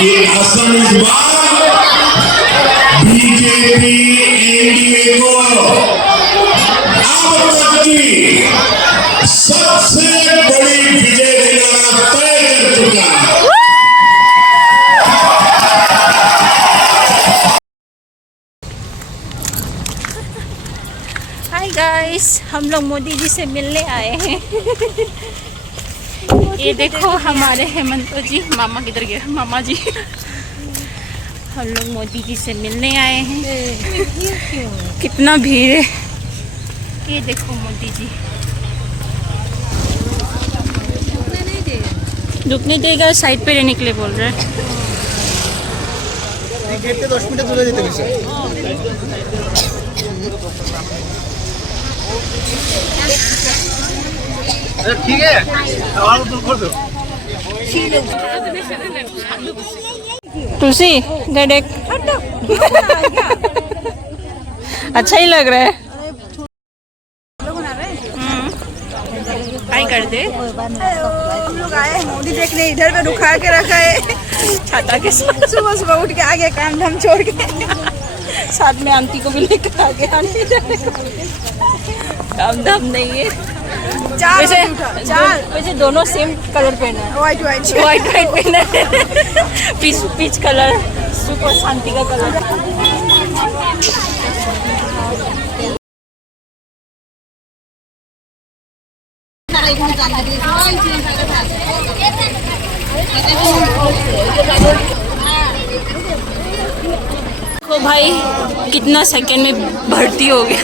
ये असम इस बार BJP NDA को अब तक की सबसे बड़ी विजय दिलाना तय कर चुका है। हाय गाइस, हम लोग मोदी जी से मिलने आए हैं। ये देखो हमारे हेमंत जी, मामा किधर गए मामा जी। हम लोग मोदी जी से मिलने आए हैं। कितना भीड़ है, ये देखो मोदी जी। रुकने देगा, साइड पे रहने के लिए बोल रहे हैं। गेट 10 मिनट চলে যেতে বলছে। ठीक है, आवाज दूर कर दो। तुलसी डेडेक अच्छा ही लग रहा है। हाय कर दे। हम लोग आए हैं मोदी देखने, इधर पे रुका के रखा है छाता के साथ। सुबह सुबह उठ के आगे काम धाम छोड़ के साथ में आंटी को भी लेकर आ गया। आंटी काम धाम नहीं है। वैसे दोनों सेम कलर पहना है, व्हाइट व्हाइट व्हाइट व्हाइट पहना है। पीच कलर, सुपर शांति का कलर। तो भाई कितना सेकंड में भर्ती हो गया।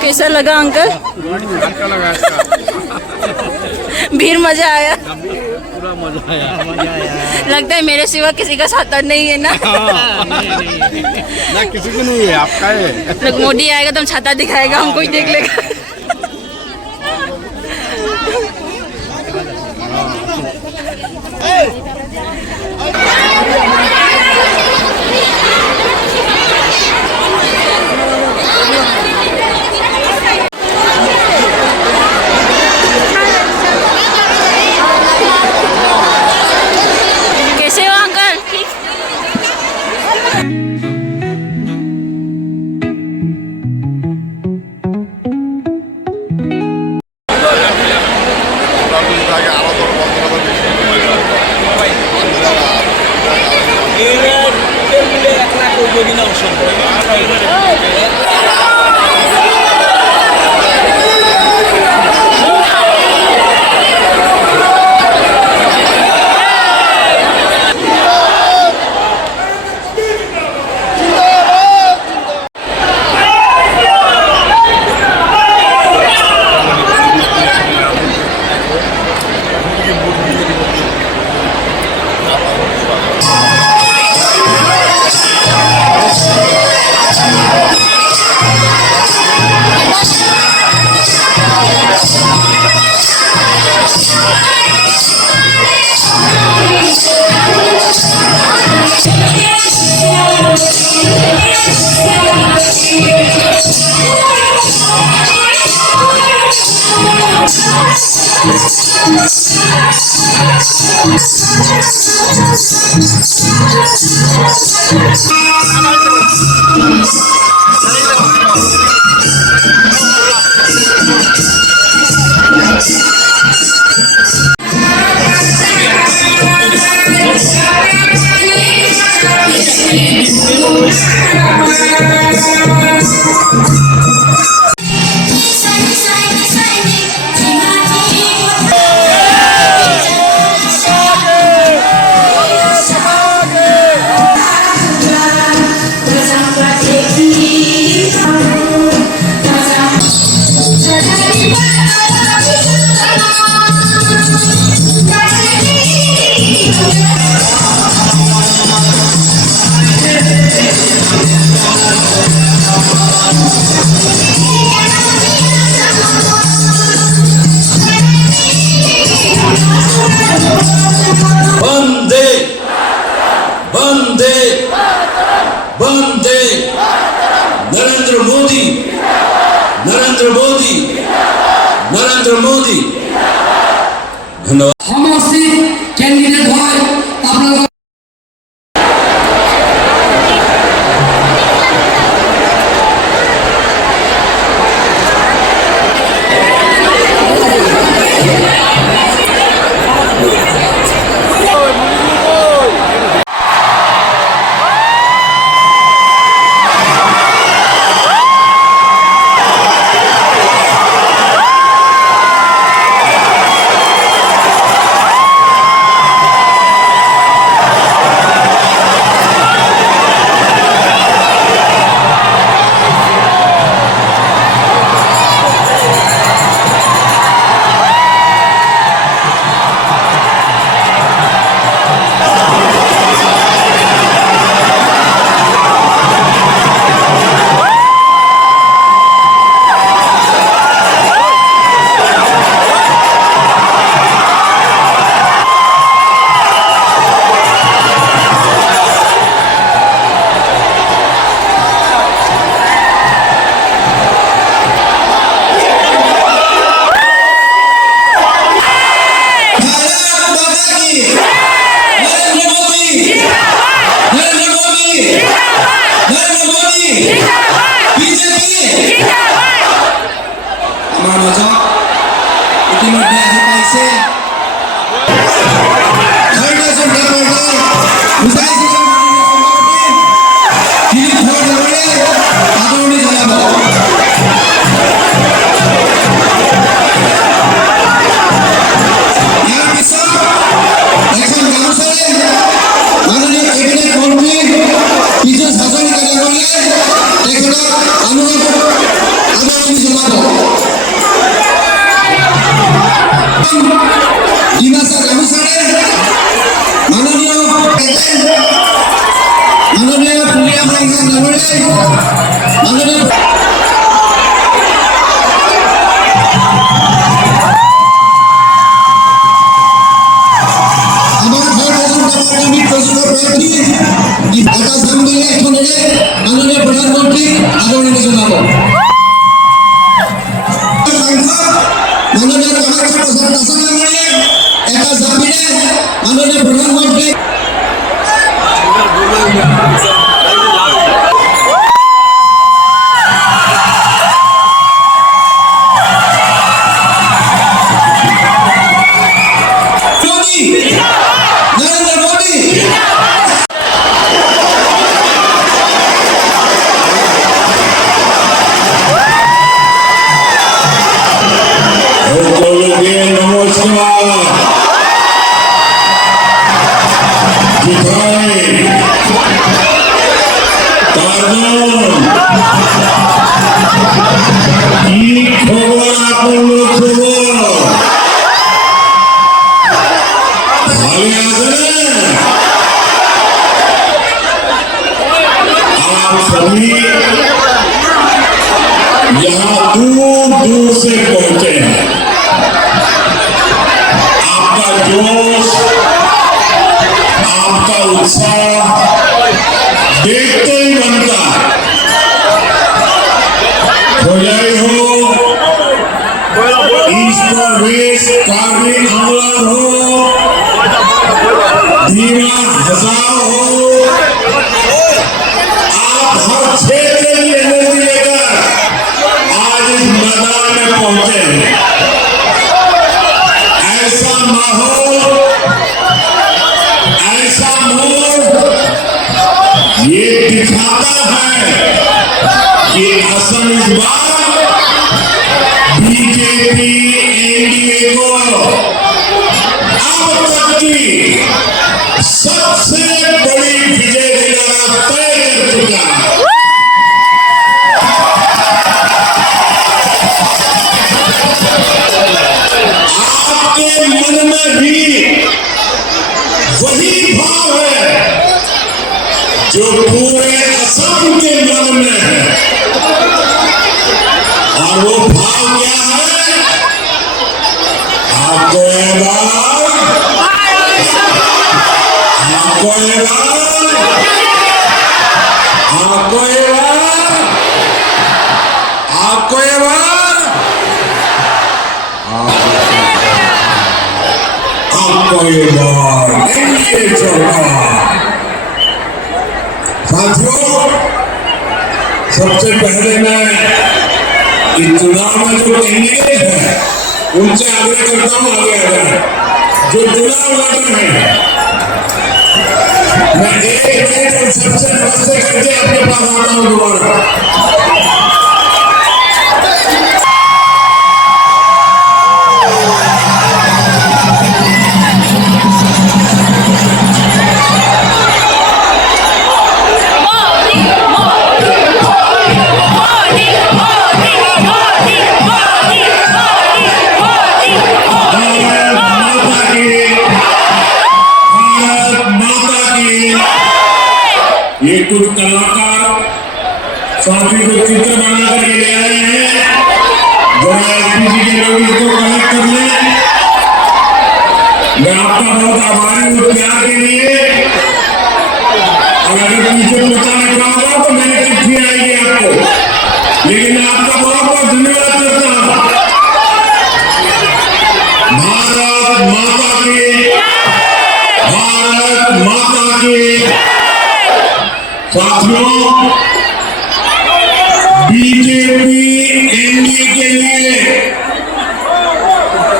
कैसा लगा अंकल? अच्छा लगा इसका। भीड़ मजा आया? पूरा मजा आया। लगता है मेरे सिवा किसी का साथ नहीं है ना। ना किसी को नहीं है, आपका है। लोग मोदी आएगा तो हम छाता दिखाएगा, हमको ही देख लेगा। कैसे हो अंकल? মোদী ধন্যবাদ সমষ্টিত ক্যান্ডিডেট হয় আপনারা আমাৰ মাজত ইতিমধ্যে আহি পাইছে আদৰণি জনাব ইয়াৰ পিছত এখন গামোচাৰে মাননীয় কেবিনেট মন্ত্ৰী পীযুষ হাজৰিকা ডাঙৰীয়াই তেখেতক আদৰণি জনাব ডিমাচা গামোচাৰে মাননীয় প্ৰিয়া হাজৰিকা ডাঙৰীয়াই মাননীয় আমার ঘর আমি প্রশ্ন প্রার্থী ঢাকা সামনে এখনরে মাননীয় প্রধানমন্ত্রী আদরণীয় জানাব মাননীয় কামাখ্যা প্রসাদ দাসন ডাঙৰীয়াই এটা জাপিৰে মাননীয় প্রধানমন্ত্রী नरेंद्र मोदी সকলকে নমস্কার কোথায় কারণ কি খবর আপন খবর भाले आते आप सभी यहाँ दूर दूर से पहुंचे हैं आपका जोश आपका उत्साह देखते ही बनता है खोजाई हो ईस्ट और वेस्ट कार्बी अमला हो धीमा हजाओ हो आप हर क्षेत्र की एनर्जी लेकर आज इस मैदान में पहुंचे हैं ऐसा माहौल ऐसा मोड़ ये दिखाता है कि असम इस बार बीजेपी एनडीए को अब तक की सबसे बड़ी विजय दिलाना तय कर चुका है आपके मन में भी वही भाव है जो पूरे असम के मन में है और वो भाव क्या है आपको आपको आपको ये बार एनडीए सरकार। साथियों, सबसे पहले मैं इस चुनाव में जो कैंडिडेट है उनसे आग्रह करता हूं आगे आ जाए। जो चुनाव लड़ रहे हैं, मैं एक मिनट और सबसे नमस्ते करके आपके पास आता हूं दोबारा। ये कुछ कलाकार साथी को चित्र बना करके ले आए हैं। जरा एसपीसी के लोग इसको कलेक्ट कर लें। मैं आपका बहुत आभारी हूँ प्यार के लिए। और अगर पीछे पहुंचाने का होगा तो मेरी चिट्ठी आएगी आपको, लेकिन मैं आपका बहुत बहुत धन्यवाद करता हूँ। भारत माता की, भारत माता की। साथियों, बीजेपी एनडीए के लिए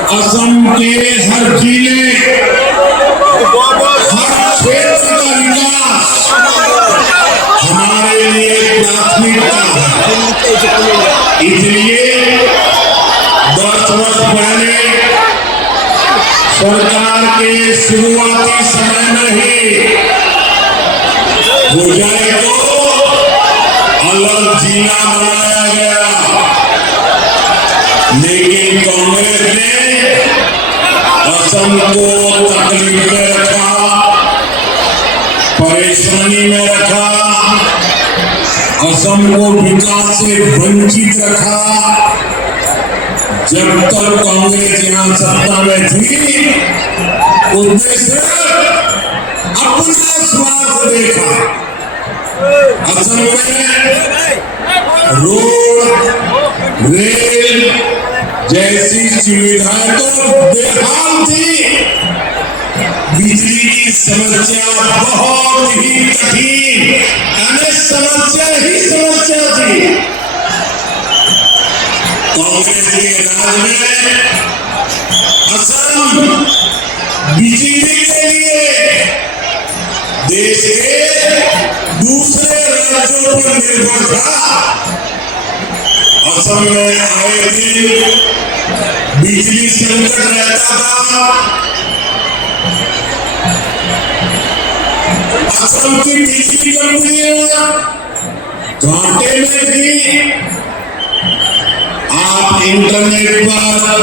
असम के हर जिले, हर क्षेत्र का विकास हमारे लिए प्राथमिकता है। इसलिए 10 वर्ष पहले सरकार के शुरुआती समय में ही हो जाए तो अलग जिला बनाया गया, लेकिन कांग्रेस ने असम को तकलीफ में रखा, परेशानी में रखा, असम को विकास से वंचित रखा। जब तक कांग्रेस यहाँ सत्ता में थी, उसने अपना स्वार्थ देखा। असम में रोड, रेल जैसी सुविधाएं तो बेहाल थी। बिजली की समस्या बहुत ही कठिन, समस्या ही समस्या थी। कांग्रेस के राज में असम बिजली के लिए देश के दूसरे राज्यों पर निर्भर था। असम में आए दिन बिजली संकट रहता था। असम की बिजली कंपनियां घाटे में थी। आप इंटरनेट पर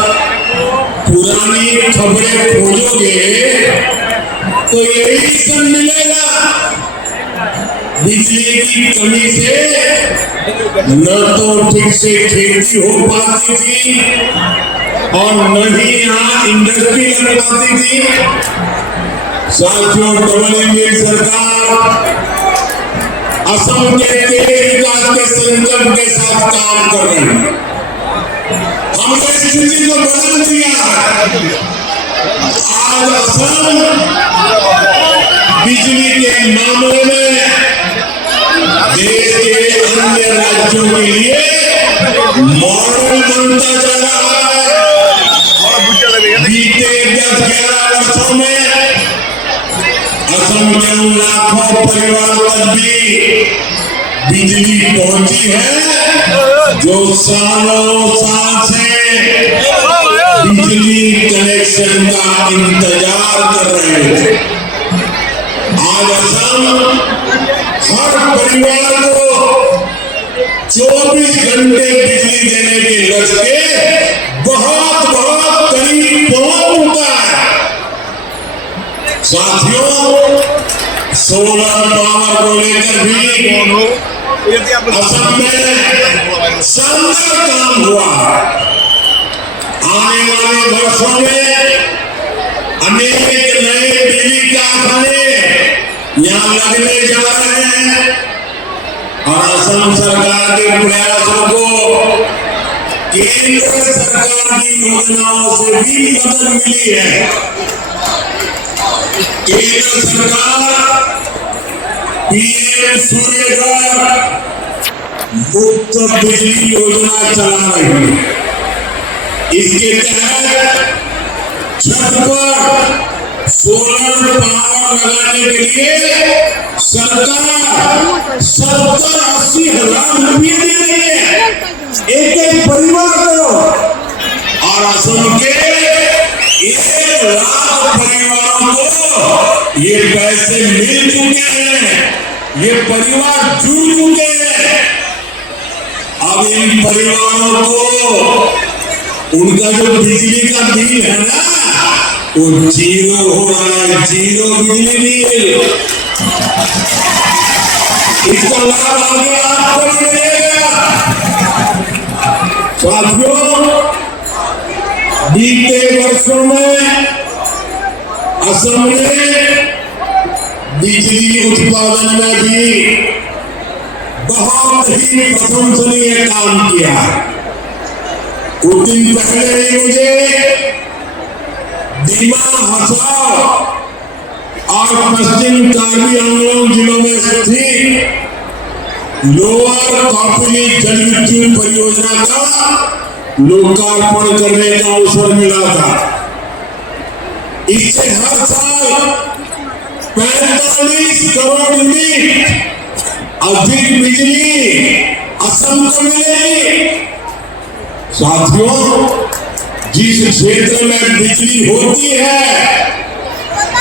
पुरानी खबरें खोजोगे तो यही सब मिलेगा। बिजली की कमी से न तो ठीक से खेती हो पाती थी और न ही यहाँ इंडस्ट्री लग पाती थी। साथियों, डबल इंजन सरकार असम के तेज विकास के संकल्प के साथ काम कर रही है। हमने स्थिति को बदल दिया है। आज असम बिजली के मामले में देश के अन्य राज्यों के लिए मॉडल बनता जा रहा है। बीते 10-11 वर्षों में असम के उन लाखों परिवारों तक भी बिजली पहुंची है जो सालों साल से बिजली कनेक्शन का इंतजार कर रहे थे। आज असम हर परिवार को 24 घंटे बिजली देने के लक्ष्य के बहुत बहुत करीब पहुंच चुका है। साथियों, सोलर पावर को लेकर भी असम में शानदार काम हुआ। आने वाले वर्षों में अनेक नए बिजली कारखाने यहाँ लगने जा रहे हैं और असम सरकार के प्रयासों को केंद्र सरकार की योजनाओं से भी मदद मिली है। केंद्र सरकार पीएम सूर्यघर मुफ्त बिजली योजना चला रही है। इसके तहत छत पर सोलर पावर लगाने के लिए सरकार 70-80 हजार रुपये दे रही है एक परिवार को, और असम के 1 लाख परिवारों को ये पैसे मिल चुके हैं, ये परिवार जुड़ चुके हैं। अब इन परिवारों को उनका जो बिजली का बिल है ना, वो 0 हो रहा है, 0 बिजली बिल। इसका लाभ आगे आपको मिलेगा। साथियों, बीते वर्षों में असम ने बिजली उत्पादन में भी बहुत ही प्रशंसनीय काम किया है। कुछ दिन पहले ही मुझे दीमा, हसाव और पश्चिम कार्बी आंगलोंग जिलों में स्थित लोअर काफिली जल विद्युत परियोजना का लोकार्पण करने का अवसर मिला था। इससे हर साल 45 करोड़ यूनिट अधिक बिजली असम को मिलेगी। साथियों, जिस क्षेत्र में बिजली होती है,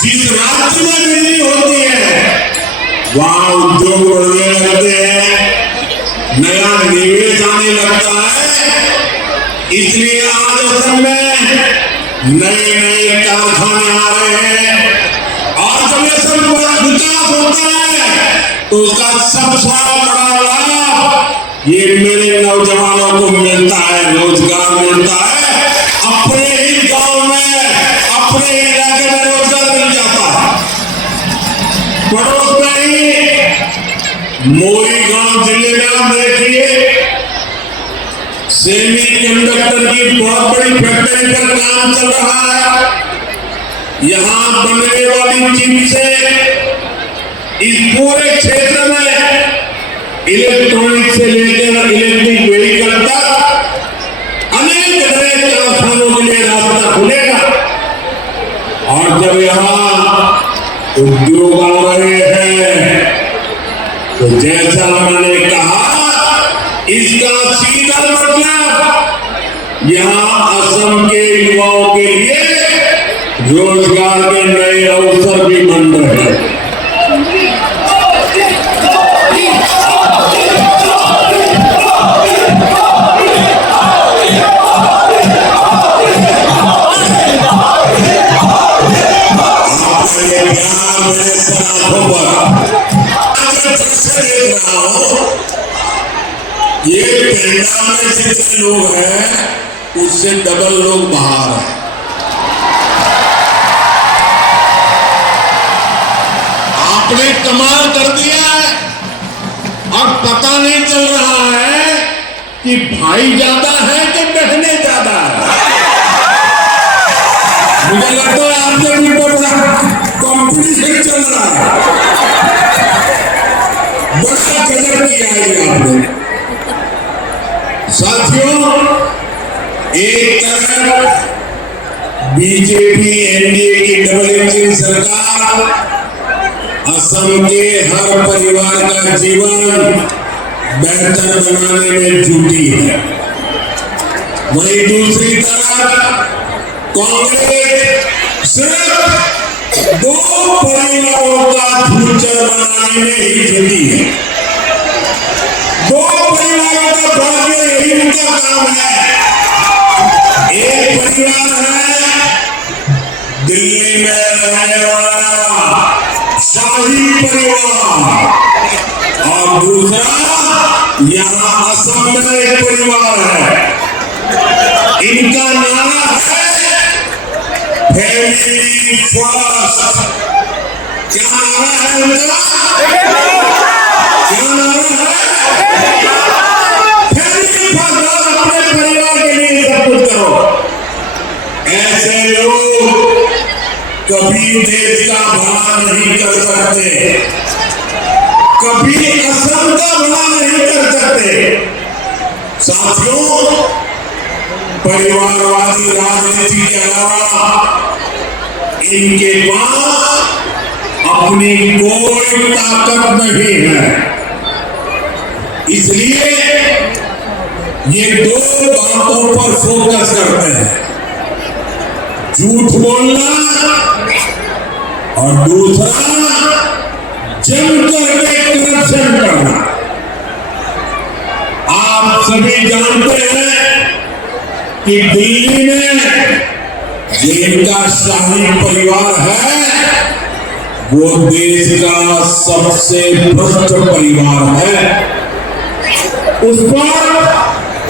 जिस राज्य में बिजली होती है, वहां उद्योग बढ़ने लगते हैं, नया निवेश आने लगता है। इसलिए आज असम में नए कारखाने आ रहे हैं, और जब ये सब विकास होता है तो उसका सबसे बड़ा लाभ ये मेरे नौजवानों को मिलता है, रोजगार मिलता है। अपने ही गांव में, अपने ही इलाके में रोजगार मिल जाता है। पड़ोस में ही मोरी गांव जिले में आप देखिए, सेमी कंडक्टर की बहुत बड़ी फैक्ट्री पर काम चल रहा है। यहां बनने वाली चिप से इस पूरे क्षेत्र में इलेक्ट्रॉनिक से लेकर इलेक्ट्रिक व्हीकल तक अनेक नए कारखानों के लिए रास्ता खुलेगा। और जब यहाँ उद्योग आ रहे हैं तो जैसा मैंने कहा, इसका सीधा मतलब यहाँ असम के युवाओं के लिए रोजगार के नए अवसर भी बन रहे हैं। ये पेंडा में जितने लोग हैं उससे डबल लोग बाहर हैं। आपने कमाल कर दिया है और पता नहीं चल रहा है कि भाई ज्यादा है कि बहनें ज्यादा है। मुझे लगता है आपके ऊपर बड़ा कॉम्पिटिशन चल रहा है। बड़ा गजब किया है आपने। साथियों, एक तरफ बीजेपी एनडीए की डबल इंजन सरकार असम के हर परिवार का जीवन बेहतर बनाने में जुटी है, वहीं दूसरी तरफ कांग्रेस सिर्फ 2 परिवारों का फ्यूचर बनाने में ही जुटी है। 2 परिवारों का भाग्य यही उनका काम है। एक परिवार है दिल्ली में रहने वाला शाही परिवार, और दूसरा यहाँ असम में एक परिवार है। इनका नाम है फैमिली फर्स्ट। क्या नाम है उनका? क्या नाम है? Family first. अपने परिवार के लिए सब कुछ करो। ऐसे लोग कभी देश का भला नहीं कर सकते, कभी असम का भला नहीं कर सकते। साथियों, परिवारवादी राजनीति के अलावा इनके पास अपनी कोई ताकत नहीं है। इसलिए ये दो बातों पर फोकस करते हैं, झूठ बोलना और दूसरा जमकर के करप्शन करना। आप सभी जानते हैं कि दिल्ली में जिनका शाही परिवार है वो देश का सबसे भ्रष्ट परिवार है। उस पर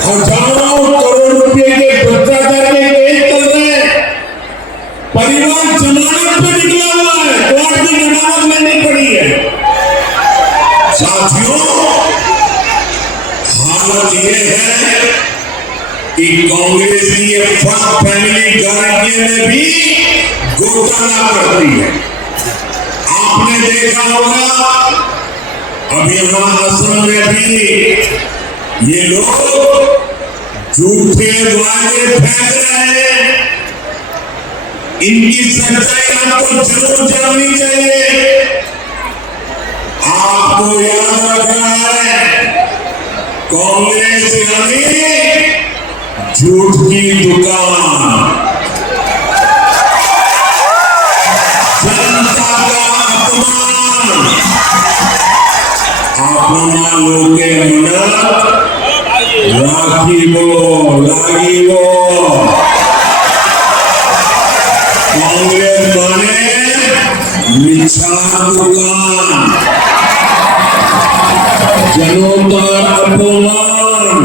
हजारों करोड़ रुपए के भ्रष्टाचार के केस चल रहे हैं। परिवार जमानत पे निकला हुआ है, कोर्ट की जमानत लेनी पड़ी है। साथियों, हालत ये है कि कांग्रेस की ये फर्स्ट फैमिली गारंटी में भी घोटाला करती है। आपने देखा होगा अब यहां असम में भी ये लोग झूठे वादे फेंक रहे हैं। इनकी सच्चाई आपको जरूर जाननी चाहिए। आपको याद रखना है, कांग्रेस यानी झूठ की दुकान, जनता का अपमान, अपना लोगे मन राखी वो लागी वो। कांग्रेस माने मिछा दुकान, जनों का अपमान।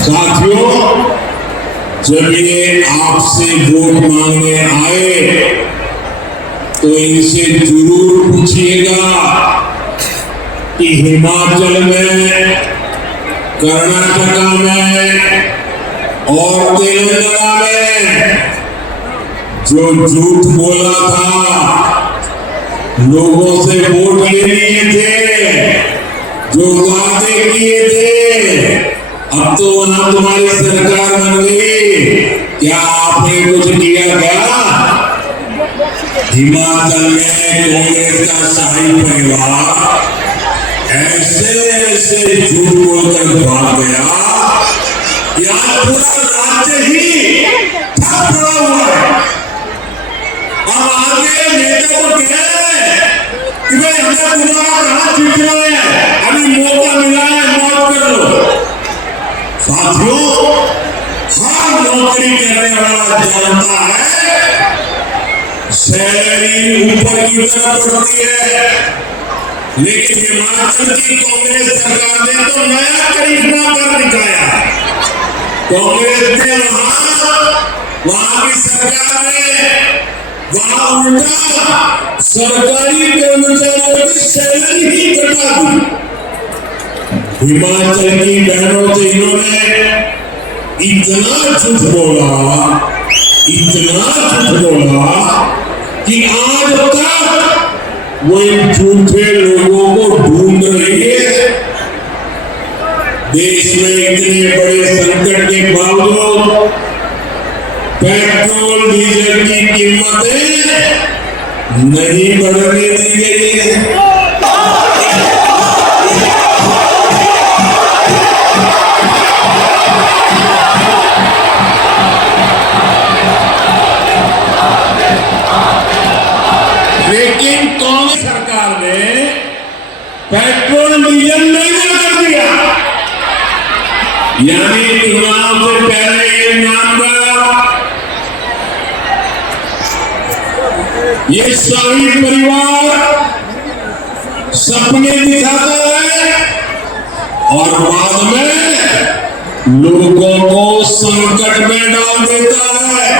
साथियों, जब ये आपसे वोट मांगने आए तो इनसे जरूर पूछिएगा कि हिमाचल में, कर्नाटका में और तेलंगाना में जो झूठ बोला था, लोगों से वोट ले लिए थे, जो वादे किए थे, अब तो वहां तुम्हारी सरकार बन गई। क्या आपने कुछ किया क्या? हिमाचल में कांग्रेस का शाही परिवार ऐसे ऐसे झूठ बोलकर भाग गया कि आज पूरा राज्य ही ठप पड़ा हुआ है। अब आगे नेता को कहे कि भाई हमने तुम्हारा कहां जीतना है, अभी मौका मिला है, मौत कर लो। साथियों, हर नौकरी करने वाला जानता है सैलरी ऊपर की तरफ बढ़ती है, लेकिन हिमाचल की कांग्रेस सरकार ने तो नया करिश्मा कर दिखाया। कांग्रेस ने वहां की सरकार ने वहां उल्टा सरकारी कर्मचारियों की सैलरी ही घटा दी। हिमाचल की बहनों से इन्होंने इतना झूठ बोला, इतना झूठ बोला कि आज तक वो इन झूठे लोगों को ढूंढ रही है। देश में इतने बड़े संकट के बावजूद पेट्रोल डीजल की कीमतें नहीं बढ़ने दी गई है। लेकिन कांग्रेस सरकार ने पेट्रोल डीजल महंगा कर दिया, यानी चुनाव से पहले ये नामदार, ये शाही परिवार सपने दिखाता है और बाद में लोगों को संकट में डाल देता है।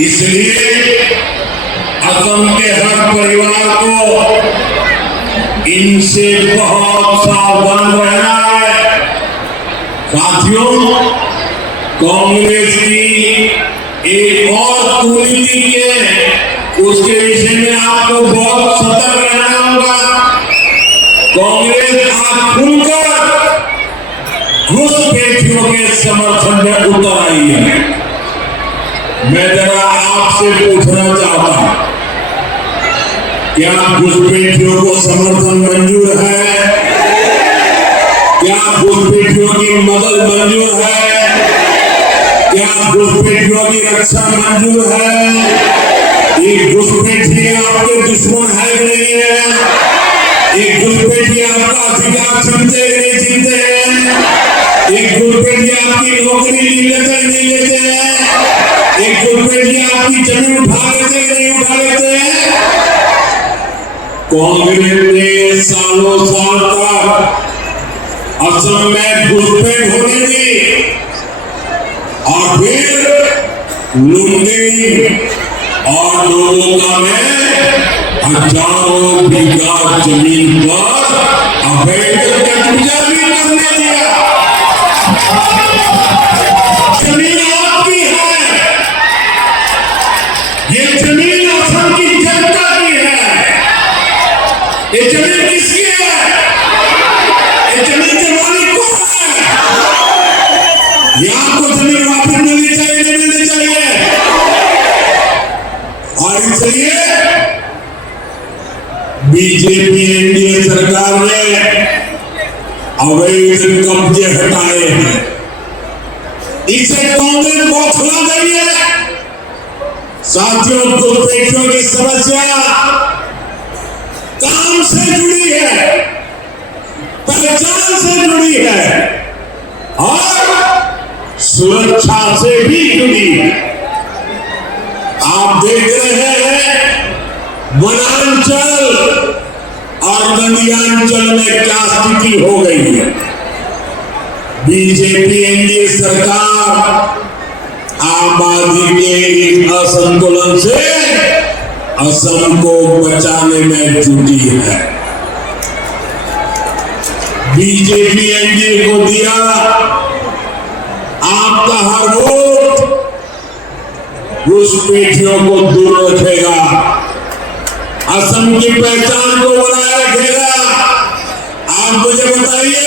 इसलिए असम के हर परिवार को इनसे बहुत सावधान रहना है। साथियों, कांग्रेस की एक और कुनीति के उसके विषय में आपको बहुत सतर्क रहना होगा। कांग्रेस आज खुलकर घुसपैठियों के समर्थन में उतर आई है। मैं जरा आपसे पूछना चाहता हूं, क्या घुसपैठियों को समर्थन मंजूर है? क्या घुसपैठियों की मदद मंजूर है? क्या घुसपैठियों की रक्षा मंजूर है? ये घुसपैठी आपके दुश्मन है कि नहीं है? एक घुसपैठी आपका अधिकार छीनते हैं नहीं छीनते हैं? एक घुसपैठी आपकी नौकरी लेते हैं नहीं लेते हैं? एक घुसपैठी आपकी जमीन उठा लेते हैं नहीं उठा लेते हैं? कांग्रेस ने सालों साल तक असम में घुसपैठ होने दी और फिर लूटने और लोगों का में हजारों बीघा जमीन पर अवैध कब्जा भी करने दिया। जमीन आपकी है, ये जमीन असम की जनता की है। ये जमीन किसकी है? ये जमीन के मालिक कौन है? ये आपको जमीन वापस मिलनी चाहिए, नहीं मिलनी चाहिए? और इसलिए बीजेपी एनडीए सरकार ने अवैध कब्जे हटाए हैं। इसे कांग्रेस बौखला गई है। साथियों, घुसपैठियों की समस्या काम से जुड़ी है, पहचान से जुड़ी है और सुरक्षा से भी जुड़ी है। आप देख रहे हैं वनांचल और नदियांचल में क्या स्थिति हो गई है। बीजेपी एनडीए सरकार आबादी के इस असंतुलन से असम को बचाने में जुटी है। बीजेपी एनडीए को दिया आपका हर वोट घुसपैठियों को दूर रखेगा, असम की पहचान को बनाए रखेगा। आप मुझे बताइए,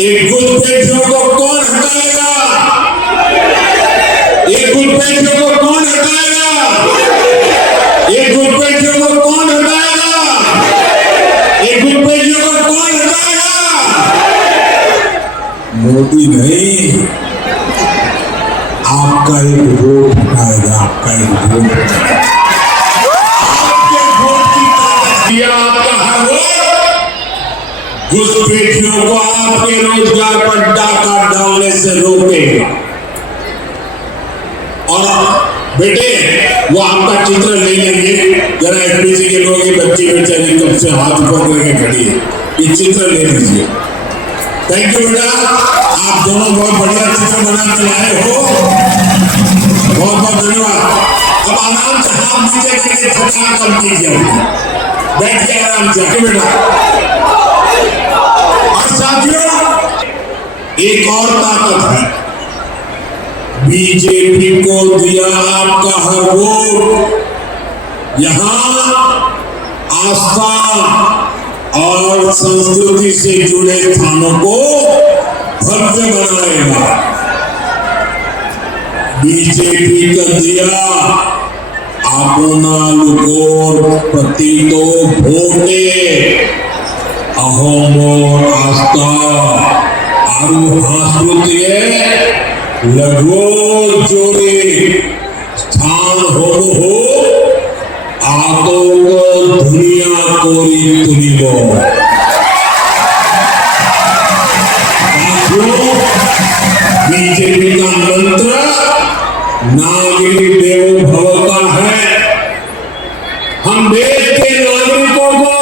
एक घुसपैठियों को कौन हटाएगा? एक घुसपैठियों को कौन हटाएगा? एक घुसपैठियों को कौन हटाएगा? एक घुसपैठियों को कौन हटाएगा? मोदी नहीं, आपका एक वोट हटाएगा। आपका एक वोट हटाएगा। आपके वोट की ताकत दिया आपका हर वोट घुसपैठियों को आपके रोजगार पर डाका डालने से रोकेगा। और बेटे, वो आपका चित्र ले लेंगे जरा। एफपीसी के लोग, ये बच्ची बेचारी कब से हाथ ऊपर करके खड़ी है, ये चित्र ले लीजिए। थैंक यू बेटा, आप दोनों बहुत बढ़िया चित्र बना के लाए हो, बहुत बहुत धन्यवाद। अब आराम से हाथ नीचे करके थकान कम कीजिए, बैठिए आराम से बेटा। और साथियों, एक और ताकत है, बीजेपी को दिया आपका हर वोट यहां आस्था और संस्कृति से जुड़े स्थानों को भव्य बनाएगा। बीजेपी का दिया अपना लुकोर प्रतीतो भोटे अहोम आस्था आरु संस्कृति लगो जोड़े स्थान हो आतो दुनिया कोरी तुनिबो। बीजेपी का मंत्र नागरिक देवो भव का है। हम देश के नागरिकों को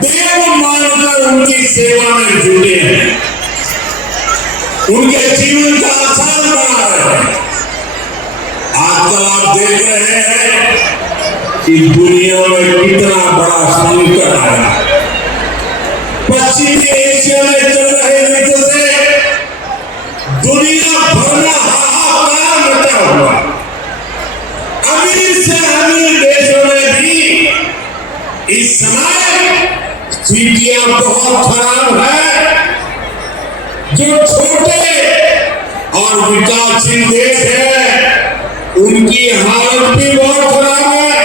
देव मानकर उनकी सेवा में जुटे हैं, उनके जीवन का आसान बना रहे हैं। आजकल आप देख रहे हैं कि दुनिया में कितना बड़ा संकट आया। पश्चिमी एशिया में चल रहे युद्ध से दुनिया भर में हाहाकार मचा इस समय स्थितियां बहुत खराब है। जो छोटे और विकासशील देश है उनकी हालत भी बहुत खराब है।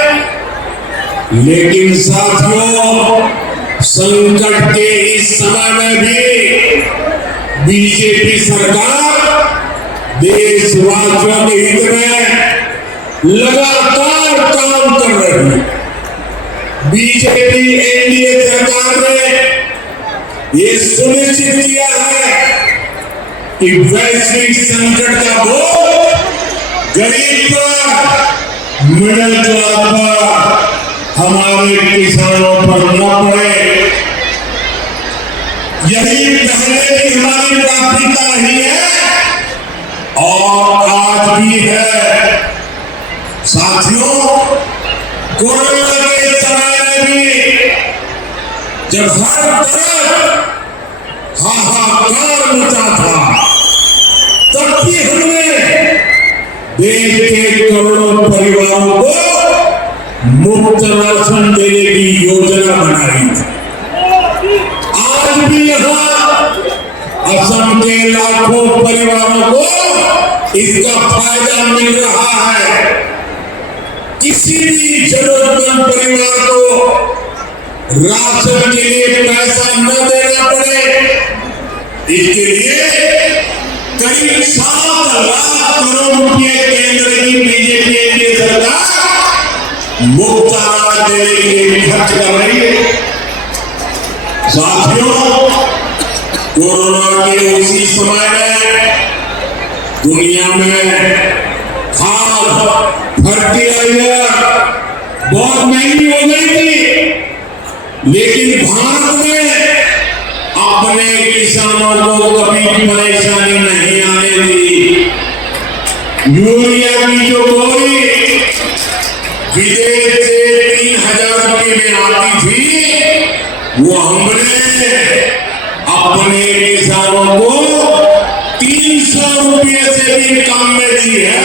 लेकिन साथियों, संकट के इस समय में भी बीजेपी सरकार देशवासियों के हित में लगातार काम कर रही है। बीजेपी एनडीए सरकार ने ये सुनिश्चित किया है कि वैश्विक संकट का बोझ गरीब पर, मिडिल क्लास पर, हमारे किसानों पर न पड़े। यही पहले भी हमारी प्राथमिकता रही है और आज भी है। साथियों, कोरोना के समय में भी जब हर तरफ हाहाकार मचा था, तब भी हमने देश के करोड़ों परिवारों को मुफ्त राशन देने की योजना बनाई थी। आज भी यहाँ असम के लाखों परिवारों को इसका फायदा मिल रहा है। किसी भी जरूरतमंद परिवार को राशन के लिए पैसा न देना पड़े, इसके लिए करीब 7 लाख करोड़ रुपए केंद्र की बीजेपी एनडीए सरकार मुफ्त अनाज देने के लिए खर्च कर रही है। साथियों, कोरोना के उसी समय में दुनिया में खाद, फर्टिलाइजर बहुत महंगी हो गई थी, लेकिन भारत में अपने किसानों को कभी परेशानी नहीं आने दी। यूरिया की जो बोरी विदेश से 3000 रुपये में आती थी, वो हमने अपने किसानों को 300 रुपये से भी कम में दी है।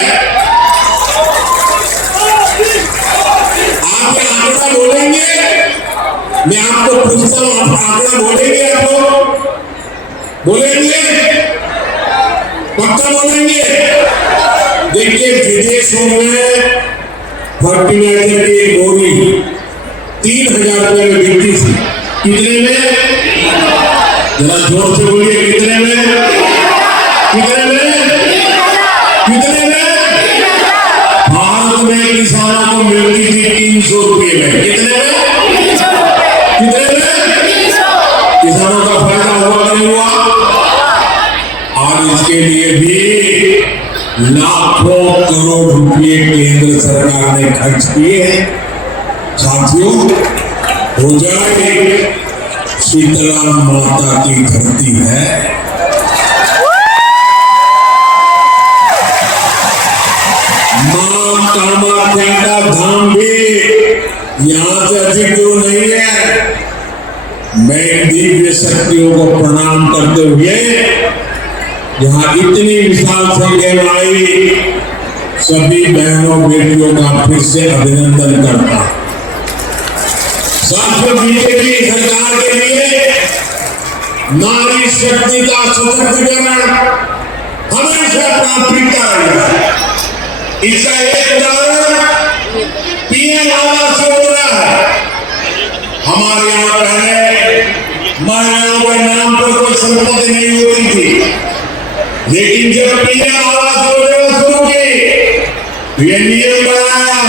आप आंकड़ा बोलेंगे, मैं आपको पूछता हूं, आप आंकड़ा बोलेंगे? आप लोग बोलेंगे? पक्का बोलेंगे? देखिए, विदेशों में फर्टिलाइजर की बोरी 3000 रुपये में बिकती थी। कितने में? जरा जोर से बोलिए, कितने में? कितने में? कितने में? भारत में किसानों को मिलती थी 300 रुपये में। कितने में? कितने में? किसानों का फायदा हुआ नहीं हुआ? और इसके लिए भी लाखों करोड़ रुपए केंद्र सरकार ने खर्च किए हैं। साथियों, हो जाए शीतला माता की धरती है। मां कामाख्या का धाम भी यहां से अधिक दूर नहीं है। मैं दिव्य शक्तियों को प्रणाम करते हुए यहाँ इतनी विशाल संख्या में आई सभी बहनों बेटियों का फिर से अभिनंदन करता हूं। साथियों, बीजेपी सरकार के लिए नारी शक्ति का सशक्तिकरण हमेशा प्राथमिकता रही है। इसका एक उदाहरण पीएम आवास योजना है। हमारे यहाँ पहले महिलाओं के नाम पर कोई संपत्ति नहीं होती थी, लेकिन जब पीएम आवास योजना शुरू की तो ये नियम बनाया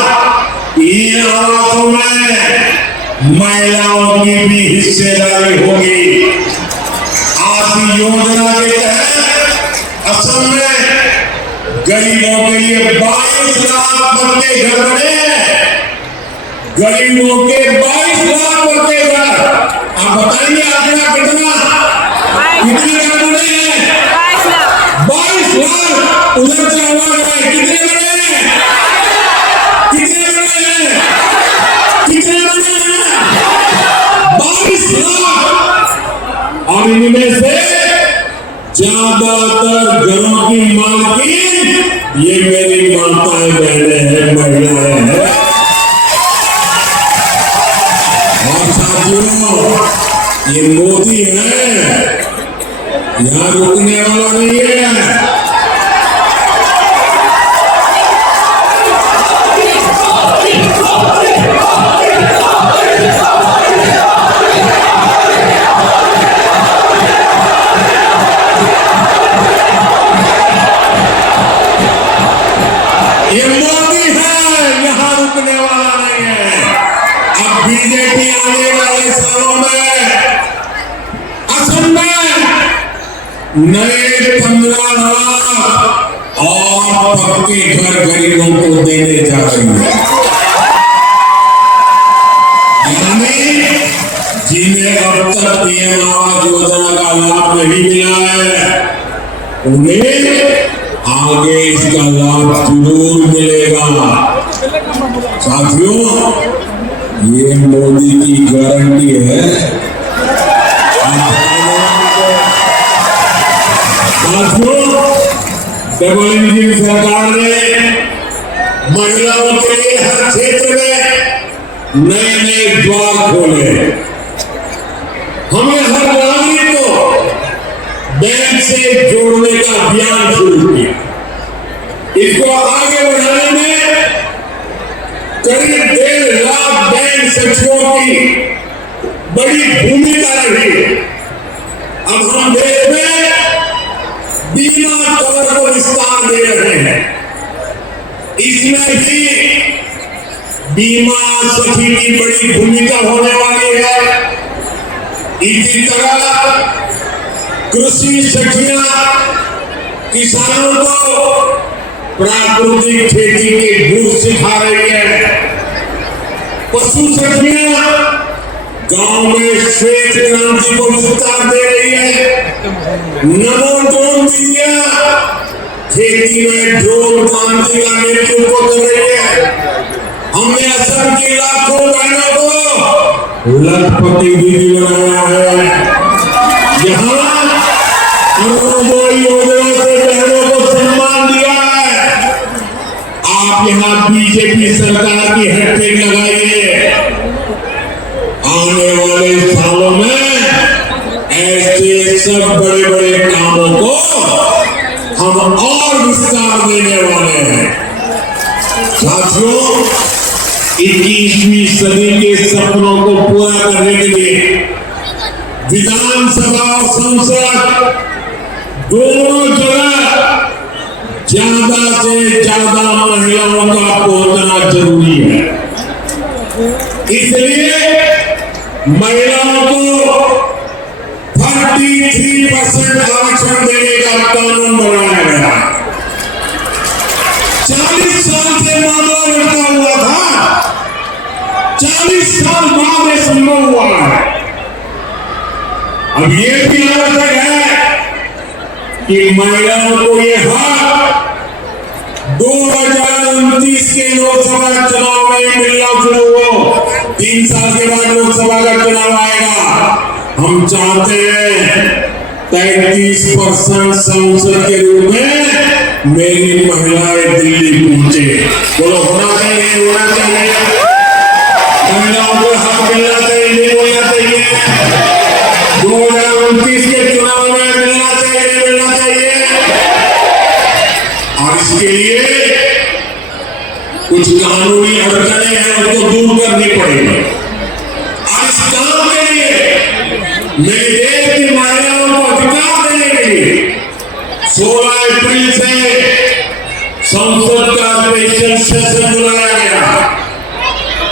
कि इन आवासों में महिलाओं की भी हिस्सेदारी होगी। आज योजना के तहत असम में गरीबों के लिए 22 लाख पक्के घर बने हैं। गरीबों के 22 लाख पक्के घर। आप बताइए आंकड़ा कितना? कितने घर बने हैं? 22 लाख। उधर से आवाज है, कितने बने हैं? कितने बने हैं? कितने बने हैं? 22 लाख। और इनमें से ज्यादातर घरों की मालकिन ये मेरी माताएं बहनें हैं, महिलाएं हैं। और साथियों, ये मोदी है, यहाँ रुकने वाला नहीं है। ये मोदी है, यहाँ रुकने वाला नहीं है। अब बीजेपी आने वाले सालों में असम में नए 15 लाख और पक्के घर गरीबों को देने जा रही है। यानी जिन्हें अब तक पीएम आवास योजना का लाभ नहीं मिला है, उन्हें आगे इसका लाभ जरूर मिलेगा। साथियों, ये मोदी की गारंटी है। साथियों, डबल इंजन सरकार ने महिलाओं के लिए हर क्षेत्र में नए नए द्वार खोले। हमने हर नागरिक को बैंक से जोड़ने का अभियान शुरू किया। इसको आगे बढ़ाने में करीब 1.5 लाख बैंक सचिवों की बड़ी भूमिका रही। अब हम देश में बीमा कवर को विस्तार दे रहे हैं। इसमें भी बीमा सखी की बड़ी भूमिका होने वाली है। इसी तरह कृषि सखियां किसानों को प्राकृतिक खेती के गुण सिखा रही है। पशु सखियां गांव में श्वेत क्रांति को विस्तार दे रही है। नमो ड्रोन दीदियां खेती में ड्रोन क्रांति का नेतृत्व कर रही है। हमने असम की लाखों बहनों को लखपति दीदी बनाया है। यहाँ योजना से बहनों को सम्मान दिया है। आप यहाँ बीजेपी सरकार की हैट्रिक लगाइए। आने वाले सालों में ऐसे सब बड़े बड़े कामों को हम और विस्तार देने वाले हैं। साथियों, 21वीं सदी के सपनों को पूरा करने के लिए विधानसभा और संसद दोनों जगह ज्यादा से ज्यादा महिलाओं का पहुंचना जरूरी है। इसलिए महिलाओं को 33% आरक्षण देने का कानून बनाया गया। 40 साल से मामला लटका हुआ था, 40 साल बाद ये संभव हुआ है। अब ये भी आवश्यक है कि महिलाओं को ये हक 2029 के लोकसभा चुनाव में मिलना शुरू हो। 3 साल के बाद लोकसभा का चुनाव आएगा। हम चाहते हैं 33% सांसद के रूप में मेरी महिलाएं दिल्ली पहुंचे। बोलो, होना चाहिए, होना चाहिए। महिलाओं को हक मिलना चाहिए, मिलना चाहिए। 2029 के चुनाव में मिलना चाहिए, मिलना चाहिए। और इसके लिए कुछ कानूनी अड़चनें हैं, उनको दूर करनी पड़ेगी। और इस काम के लिए मेरे देश की महिलाओं को अधिकार देने के लिए 16 अप्रैल से संसद का स्पेशल सेशन बुलाया गया।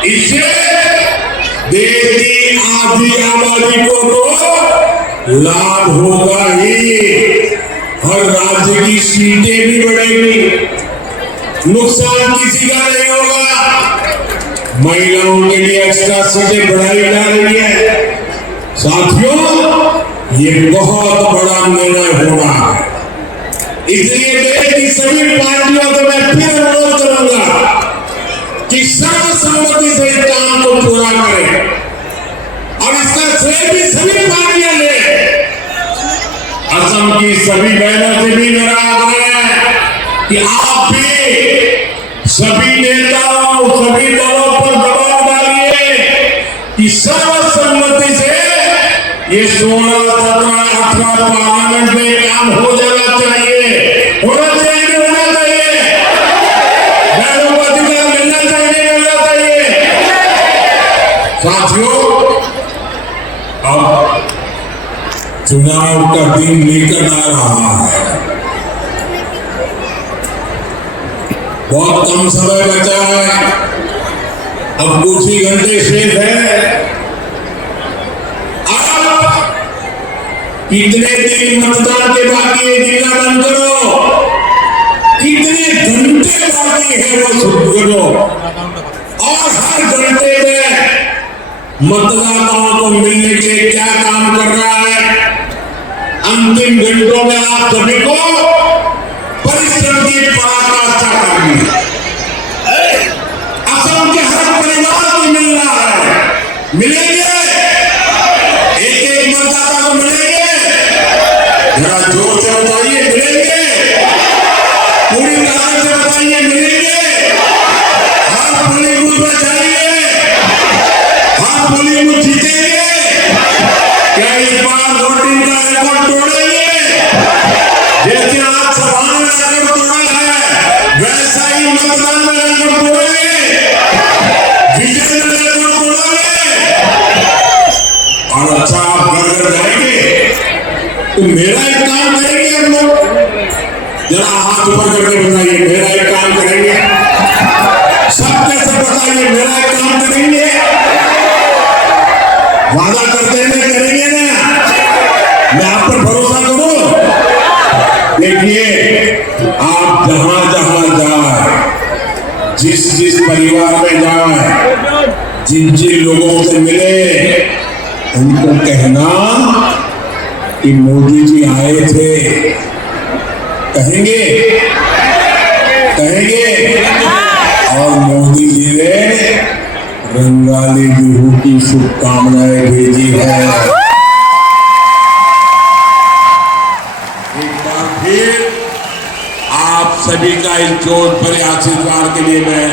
इससे देश की आधी आबादी को तो लाभ होगा ही, हर राज्य की सीटें भी बढ़ेगी, नुकसान किसी का नहीं होगा। महिलाओं के लिए एक्स्ट्रा सीटें बढ़ाई जा रही है। साथियों, ये बहुत बड़ा निर्णय होना है। इसलिए देश की सभी पार्टियों को मैं फिर अनुरोध करूंगा कि सर्वसम्मति से इस काम को पूरा करें और इसका श्रेय भी सभी पार्टियां लें। असम की सभी बहनों से भी मेरा आग्रह है कि आप भी सभी नेताओं, सभी दलों पर दबाव डालिए कि कि सर्वसम्मति से ये 16, 17, 18 पार्लियामेंट में काम हो जाना चाहिए, होना चाहिए, नहीं होना चाहिए, बहनों को अधिकार मिलना चाहिए, नहीं मिलना चाहिए। साथियों, अब चुनाव का दिन निकट आ रहा है, बहुत कम समय बचा है, अब कुछ ही घंटे शेष है। कितने दिन मतदान के बाकी है, गिनना बंद करो, कितने घंटे बाकी है वो शुरू करो, और हर घंटे में मतदाताओं को मिलने के लिए क्या काम कर रहा है। अंतिम घंटों में आप सभी को परिश्रम की पराकाष्ठा करनी है। असम के हर परिवार को मिल रहा है, मिलेंगे, एक एक मतदाता को मिलेंगे, जरा जोर से बताइए, मिलेंगे, पूरी तरह से बताइए, मिलेंगे, हर पोलिंग बूथ पर जाएंगे, हर पोलिंग बूथ जीतेंगे, क्या इस बार वोटिंग का रिकॉर्ड तोड़ेंगे? जैसे आज सभा में रिकॉर्ड तोड़ा है, वैसा ही मतदान में रिकॉर्ड तोड़ेंगे, विजय में रिकॉर्ड तोड़ेंगे। और अच्छा, आप घर घर जाएंगे तो मेरा एक काम करेंगे हम लोग, जरा हाथ ऊपर करके बताइए, मेरा एक काम करेंगे, सबके सब बताइए, मेरा एक काम करेंगे, वादा करते हैं करेंगे ना, मैं आप पर भरोसा करूं। देखिए, आप जहां जहां जाए, जिस जिस परिवार में जाए, जिन जिन लोगों से मिले, उनको कहना कि मोदी जी आए थे, कहेंगे, कहेंगे, और मोदी जी ने रंगाली बिहू की शुभकामनाएं भेजी है। एक बार फिर आप सभी का इस जोर भरे आशीर्वाद के लिए मैं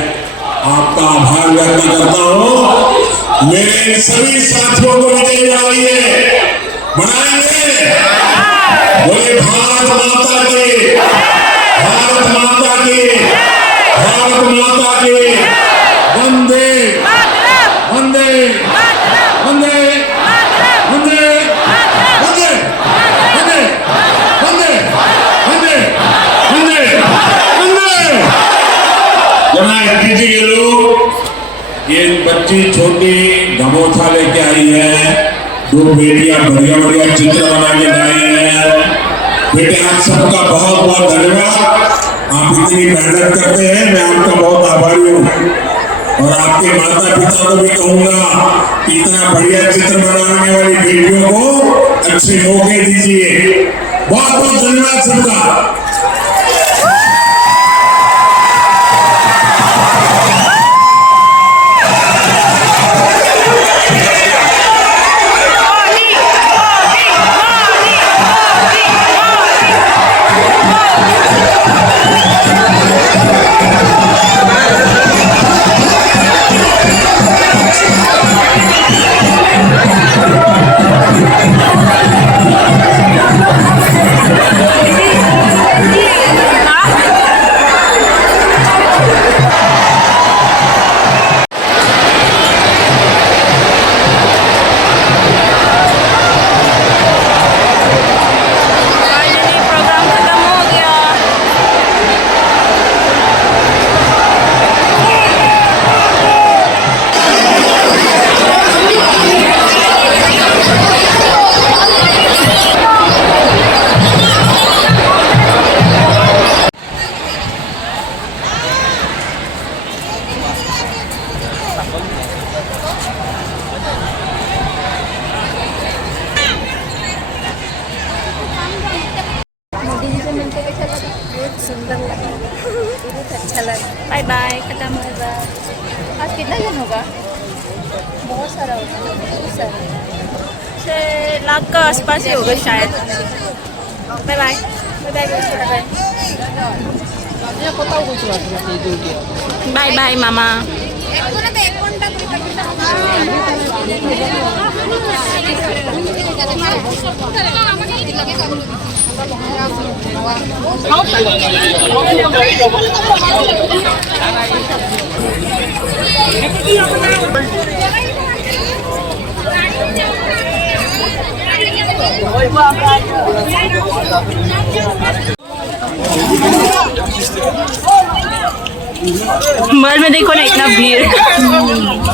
आपका आभार व्यक्त करता हूं। मेरे सभी साथियों को विजय बनाइए, बनाएंगे, बोले भारत माता की, भारत माता की, भारत माता की, वंदे वंदे वंदे वंदे वंदे वंदे वंदे वंदे वंदे वंदे। जनाब दीदी के लोग, ये बच्ची छोटी गमोछा लेके आई है, दो बेटियां बढ़िया बढ़िया चित्र बना के लाई हैं। बेटे, आप सबका बहुत बहुत धन्यवाद, आप इतनी मेहनत करते हैं, मैं आपका बहुत आभारी हूँ। और आपके माता पिता को भी कहूंगा कि इतना बढ़िया चित्र बनाने वाली बेटियों को अच्छे मौके दीजिए। बहुत बहुत धन्यवाद सबका। बाय बाय, खत्म होगा। आज कितना दिन होगा? बहुत सारा होगा, बहुत सारा। 6 लाख का आसपास ही होगा शायद। बाय बाय, बाय बाय मामा। मॉल में देखो ना इतना भीड़।